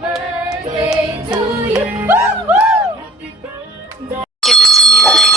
birthday to you. Give it to me like.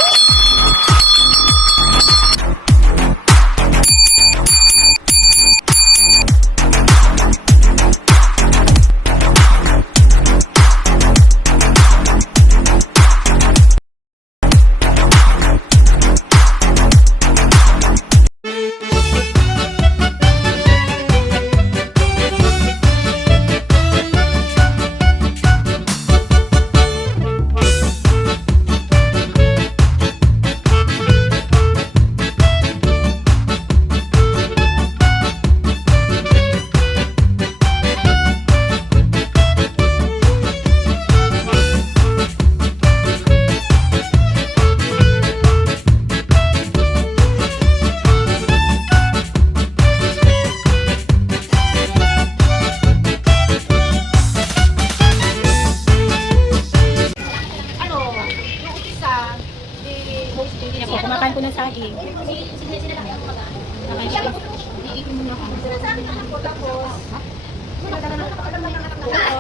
Yan po, kumakain po ng saging.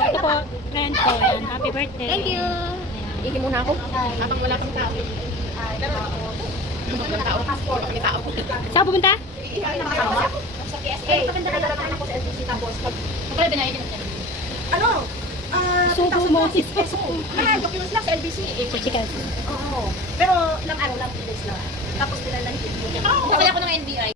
Ito po, friend ko. Yan. Happy birthday. Thank you. Ihi muna ako. Habang wala kang tao. Saan pupunta? Sa PSA. Magkala binayad niya. Ano? Subo mo. Documents lang sa LBC. Chicken. Oo. Pero ilang araw lang, 2 days lang. Tapos nilalan din. Kaya ako ng NBI.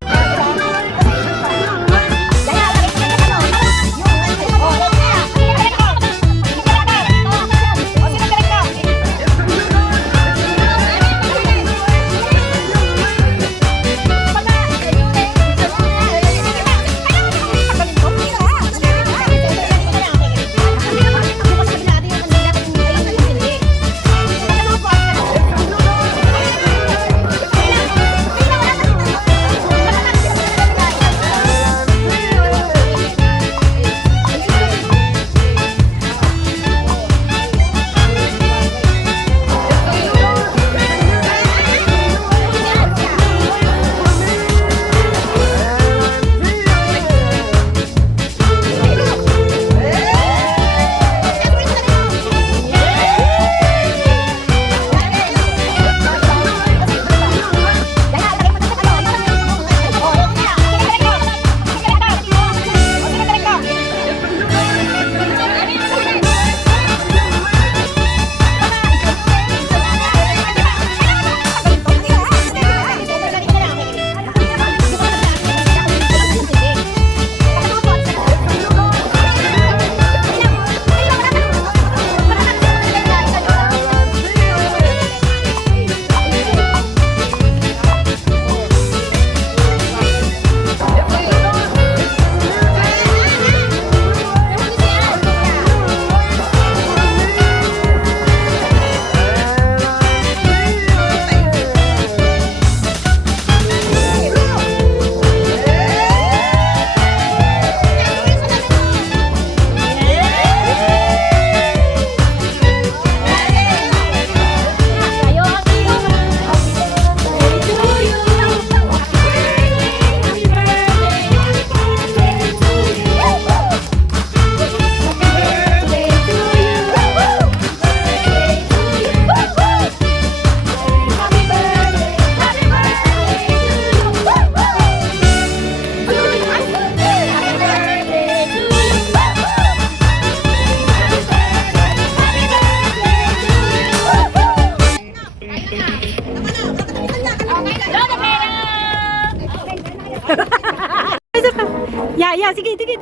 Yeah, sige, sige.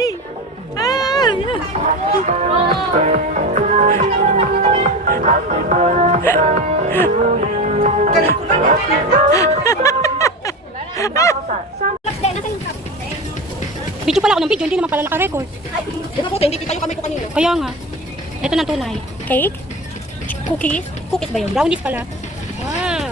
Ah, yeah. Video pala ako ng video, hindi naman pala naka-record. Hindi kita yung kamay ko kanina. Kaya nga. Ito na tunay. Cake? Cookies? Cookies ba yun? Brownies pala. Wow.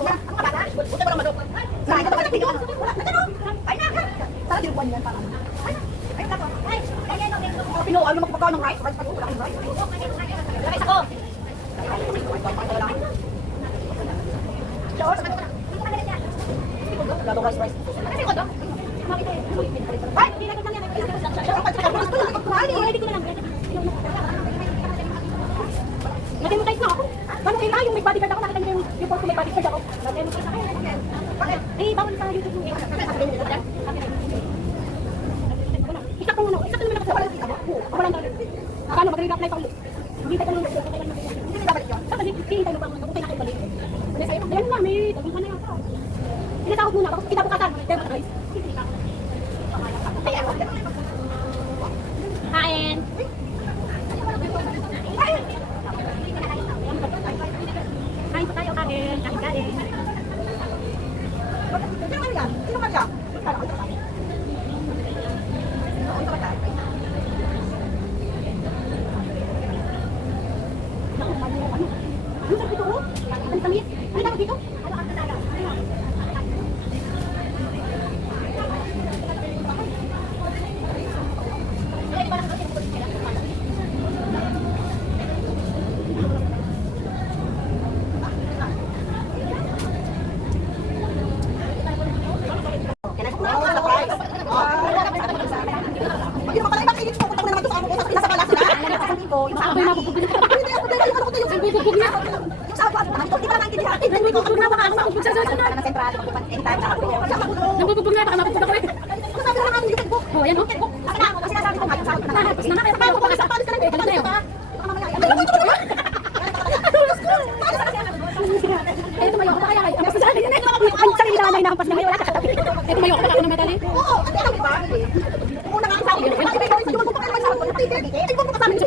Ako bata. Buti mo lang madok. Saan ka ba nagpinyo? Wala. Ano? Ay na. Saan din buwan yan para? Ay na po. Ay, Pino, ano magpagkano ng rice? Rice pa wala kang rice. Rice ako. George, ano ka? Lalo rice. Kasi ko to. Ay, hindi na kita niya. Hindi ko na lang. Nag-demonetize na ako. Paano kayo yung may bodyguard ako? Nakita niyo yung post ko may bodyguard ako. Nag-demonetize na kayo. Bakit? Eh, bawal sa YouTube mo. Isa ko muna. Isa ko naman ako sa wala. Ako lang talaga. Akala mag-re-apply pa ulit. Hindi tayo lang. Hindi na dapat yun. Tapos hindi tayo lang. Okay na kayo balik. Kasi sa'yo, yan na, may tagong ka na yata. Pinatawag muna. Bakit kita bukasan? Demonetize. Kain. Kain po tayo, kain. Kain. Sino ka yan? Sino ka siya? Ano sa dito? Ang tamis? Ano tawag dito? Nagbubugbog na, baka mapupunta ko eh. Oh, ayan o. Tapos na nga, kaya tayo pupunta sa palis ka lang. Balik na yun. Eh, tumayo ako pa kaya. Ang basta yun eh. Ang sarili na nanay na hampas na ngayon. Wala ka katabi. Eh, tumayo ako pa ako na madali. Oo, ang dami ba? Una nga ang sabi. Ay, yung magpupunta naman sa akin. Ay, pupunta sa amin.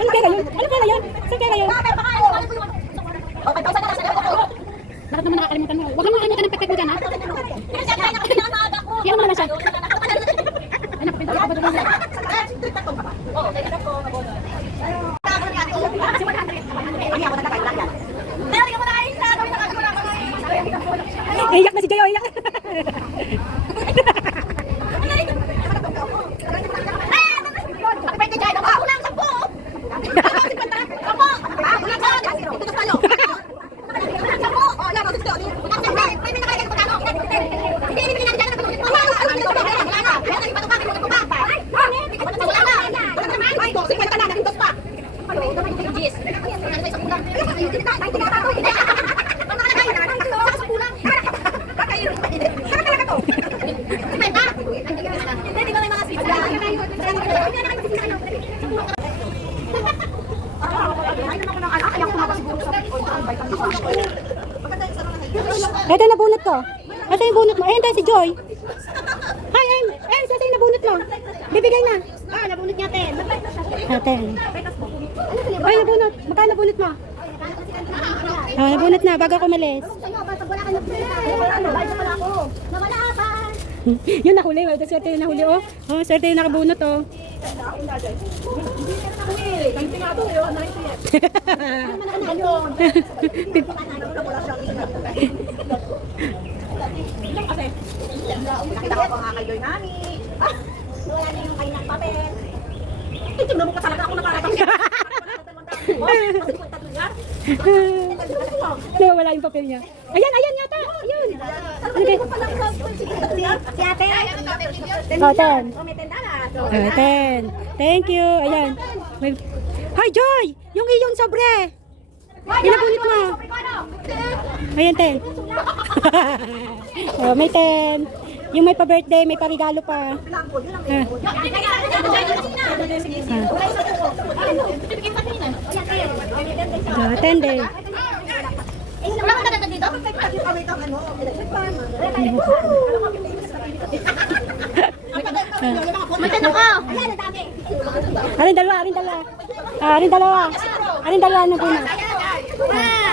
Ano kaya yun? Ano kaya yun? Saan kaya yun? Bakit naman nakakalimutan mo? Huwag kang makakalimutan ng pepek mo dyan, ha? Yan naman naman siya. Ay, napapinta ka ba doon? Iyak na si Jayo, iyak. Ito na bunot ko. Ito yung bunot mo. Ayun tayo si Joy. Hi, ayun. Ito yung nabunot mo. Bibigay na. Ah, nabunot niya 10. 10. Ay, nabunot. Magkano nabunot mo? Nabunot na bago ako umalis. Yun nahuli. Swerte yung nahuli, oh. Oh, swerte yung nakabunot, oh. Nakita ko pa nga kay Joy Nani. Wala na yung kainang papel. Tingnan mo ka talaga ako nakarating. Wala yung papel niya. Ayan, ayan yata. Ayun. Ano kayo? Si ate. Oh, 10. Oh, may $10. Oh, 10. Thank you. Ayan. Hi, Joy! Yung iyong sobre. Pinabunit mo. Ayan, 10. Oh, may 10. Yung may pa-birthday, may pa-regalo pa. Ah, 10 din. Wala kang talaga dito? Kami kang ano, electric fan. May tanong ko. Alin dalawa, alin dalawa. Alin dalawa. Alin dalawa na puna.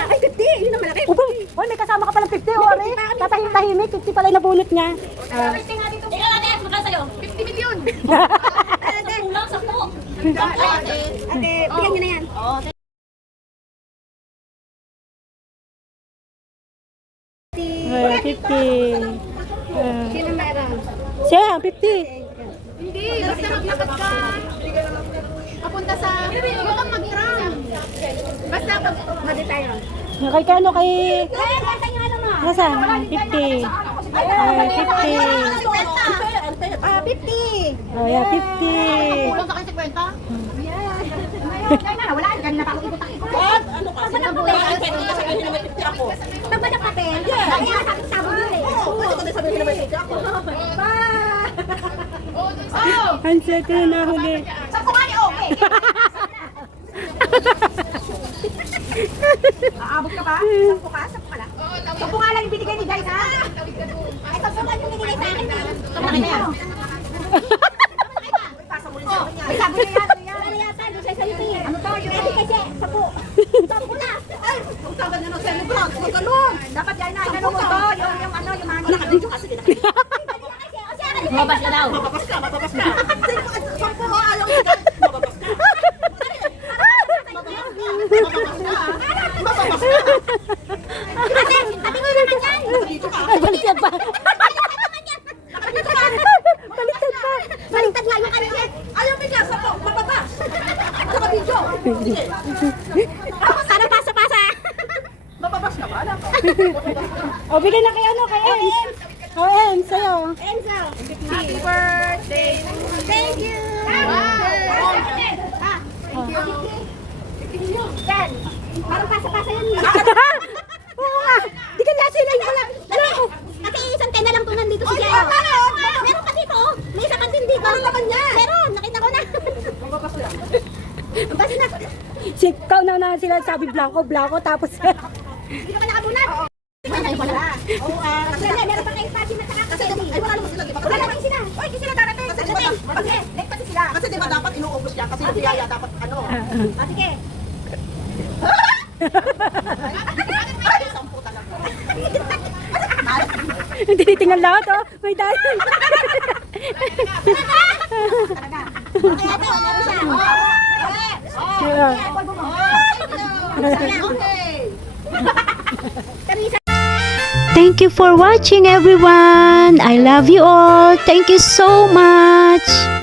Ay, 50. Yun ang malaki. Upo, oy, may kasama ka palang 50, ore. Tatahimik, 50 pala yung nabunot niya. Ikaw natin, magkano sa'yo? 50 million. Kulang, 10. Ate, bigyan niyo na yan. 50. Sino meron? Siya, 50. Hindi, basta maglakad ka. Papunta sa... Huwag kang mag-tram. Basta Madi tayo. Kay kano kay... Kaya, kanta niyo ano mo. Nasa? 50. 50. Oh, yeah, 50. Kulang sa akin 50? Wala, dyan na ako ikot-ikot. Ano ka? Saan ang papel? Sabihin na may 50 ako. Saan ba na papel? Kaya sabon yun eh. Oo, pwede ko na sabihin na may 50 ako. Ang sete na huli. Saan ko nga ni okay? Aabot ka ba? 10 ka? 10 ka lang? 10 nga lang yung binigay ni Guys, ha? Ay, saan lang yung binigay sa akin? Tama na yan. Pasa mo rin sa kanya. May sabi na yan. Ano yata? Doon sa'yo tingin. Ano to? Yung Kasi kasi, 10 na. Ay, kung tawag na ng celebrant, huwag ganun. Dapat yan na, ganun mo to. Yung ano, yung money. Wala ka dito kasi. Mabas ka daw. Mababas ka, mababas ka. 10 nga, ayaw mo dyan. Mababas ka. Mababas ka. Ate, ate mo naman yan. Dito ka. Ay, baliktad pa. Baliktad pa. Baliktad nga yung kanina. Ayaw bigla, sa po, mababas. Sa video. Sige. Sana pasa-pasa. Mababas ka ba? Alam ko. O, bigay na kay ano, kay Ems. O, Ems, sa'yo. Enzo. Happy birthday. Thank you. Yan. Parang pasa-pasa yan. Oo nga. Di ka nasa lang pala. Kasi isang tenda lang to nandito si Jaya. Meron pa dito. May isa pang din dito. Parang laban niya. Meron. Nakita ko na. Mababas lang. Basta na. Si, kauna sila sabi blanco, tapos... Dito ka nakabunat. Ay, wala. Oo, Kasi meron pa kayong pasi na saka. kasi ay wala naman sila, di ba? Wala naman sila. Oy, di sila darating. Kasi di ba, Late pati sila. kasi di ba dapat inuubos yan? Kasi yung biyaya dapat ano. Ah, sige. Ay, 10 talaga. Tinitingnan lahat, oh. May dahil. Talaga. Okay, ate. Meron siya. Yeah. Okay. Thank you for watching, everyone. I love you all. Thank you so much.